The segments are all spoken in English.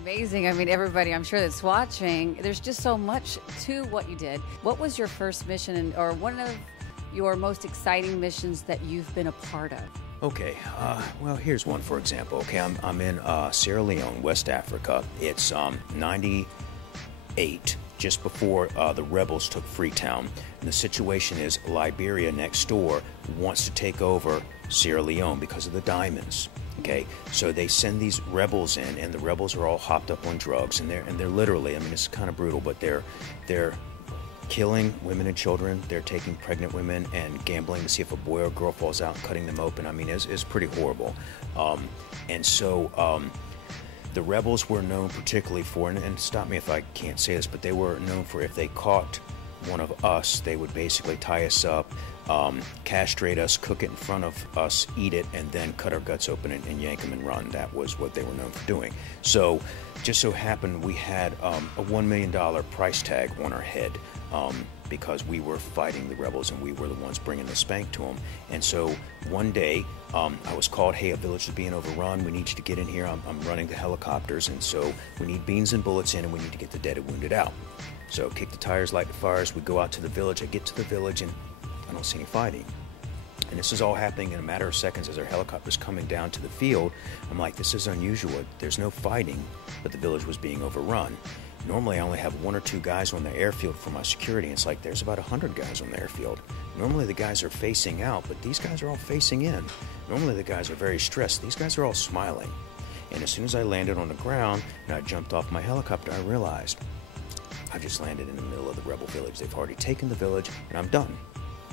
amazing. I mean, everybody, I'm sure that's watching, there's just so much to what you did. What was your first mission or one of your most exciting missions that you've been a part of? Okay, well, here's one, for example. Okay, I'm in Sierra Leone, West Africa. It's 98, just before the rebels took Freetown. And the situation is Liberia next door wants to take over Sierra Leone because of the diamonds. Okay, so they send these rebels in, and the rebels are all hopped up on drugs, and they're literally, I mean, it's kind of brutal, but they're killing women and children. They're taking pregnant women and gambling to see if a boy or girl falls out and cutting them open. I mean, it's pretty horrible. And so the rebels were known particularly for, and stop me if I can't say this, but they were known for if they caught one of us, they would basically tie us up, castrate us, cook it in front of us, eat it, and then cut our guts open and yank them and run. That was what they were known for doing. So just so happened we had a $1 million price tag on our head because we were fighting the rebels and we were the ones bringing the spank to them. And so one day I was called, hey, a village is being overrun. We need you to get in here. I'm running the helicopters, and so we need beans and bullets in, and we need to get the dead and wounded out. So kick the tires, light the fires, we go out to the village. I get to the village and I don't see any fighting. And this is all happening in a matter of seconds as our helicopter's coming down to the field. I'm like, this is unusual. There's no fighting, but the village was being overrun. Normally I only have 1 or 2 guys on the airfield for my security. It's like there's about 100 guys on the airfield. Normally the guys are facing out, but these guys are all facing in. Normally the guys are very stressed. These guys are all smiling. And as soon as I landed on the ground and I jumped off my helicopter, I realized I've just landed in the middle of the rebel village. They've already taken the village, and I'm done.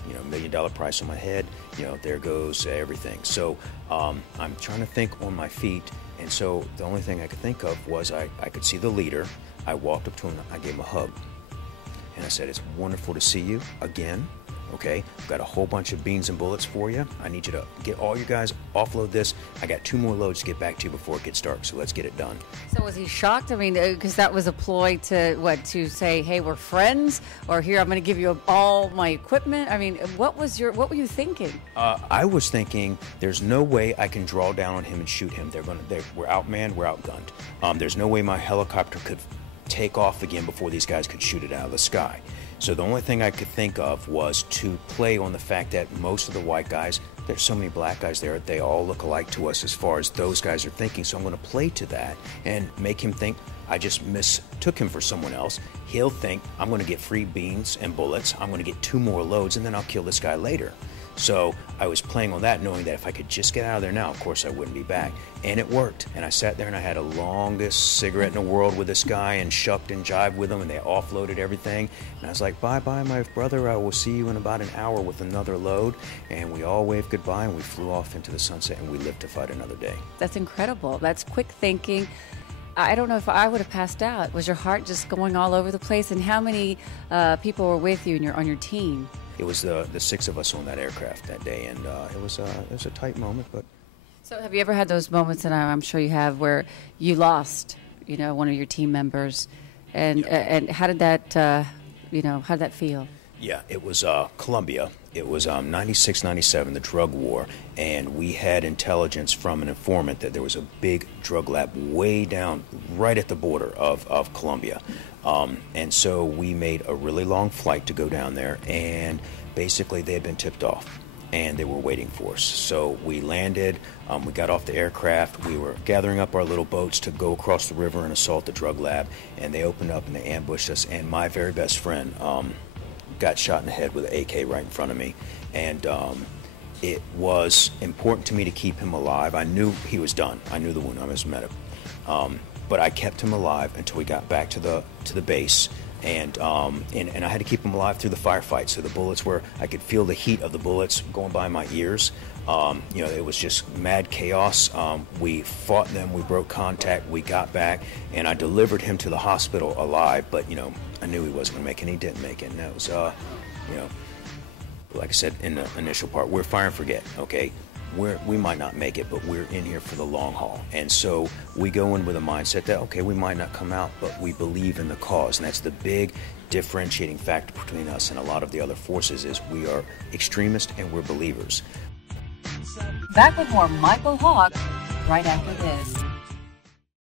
You know, $1 million price on my head, you know, there goes everything. So I'm trying to think on my feet, and so the only thing I could think of was I could see the leader. I walked up to him, I gave him a hug, and I said, it's wonderful to see you again. Okay, I've got a whole bunch of beans and bullets for you. I need you to get all you guys, offload this. I got 2 more loads to get back to you before it gets dark, so let's get it done. So was he shocked? I mean, because that was a ploy to say, hey, we're friends, or here, I'm going to give you all my equipment. I mean, what were you thinking? I was thinking, there's no way I can draw down on him and shoot him. We're outmanned, we're outgunned. There's no way my helicopter could take off again before these guys could shoot it out of the sky. So the only thing I could think of was to play on the fact that most of the white guys, there's so many black guys there, they all look alike to us as far as those guys are thinking. So I'm going to play to that and make him think I just mistook him for someone else. He'll think I'm going to get free beans and bullets. I'm going to get 2 more loads, and then I'll kill this guy later. So I was playing on that, knowing that if I could just get out of there now, of course I wouldn't be back. And it worked. And I sat there and I had the longest cigarette in the world with this guy and shucked and jived with him, and they offloaded everything. And I was like, bye-bye, my brother. I will see you in about an hour with another load. And we all waved goodbye, and we flew off into the sunset, and we lived to fight another day. That's incredible. That's quick thinking. I don't know if I would have passed out. Was your heart just going all over the place? And how many people were with you and on your team? It was the 6 of us on that aircraft that day, and it was a tight moment. But so, have you ever had those moments, and I'm sure you have, where you lost, one of your team members, and and how did that, how did that feel? Yeah, it was Colombia. It was 96, 97, the drug war, and we had intelligence from an informant that there was a big drug lab way down, right at the border of Colombia. And so we made a really long flight to go down there, and basically they had been tipped off, and they were waiting for us. So we landed, we got off the aircraft, we were gathering up our little boats to go across the river and assault the drug lab, and they opened up and they ambushed us, and my very best friend got shot in the head with an AK right in front of me, and it was important to me to keep him alive. I knew he was done. I knew the wound. I was met him. But I kept him alive until we got back to the base, and I had to keep him alive through the firefight. So the bullets I could feel the heat of the bullets going by my ears. It was just mad chaos. We fought them, we broke contact, we got back, and I delivered him to the hospital alive, but, I knew he wasn't going to make it, and he didn't make it, and that was, like I said in the initial part, we're fire and forget, okay? We might not make it, but we're in here for the long haul, and so we go in with a mindset that, okay, we might not come out, but we believe in the cause, and that's the big differentiating factor between us and a lot of the other forces is we are extremists and we're believers. Back with more Mykel Hawke right after this.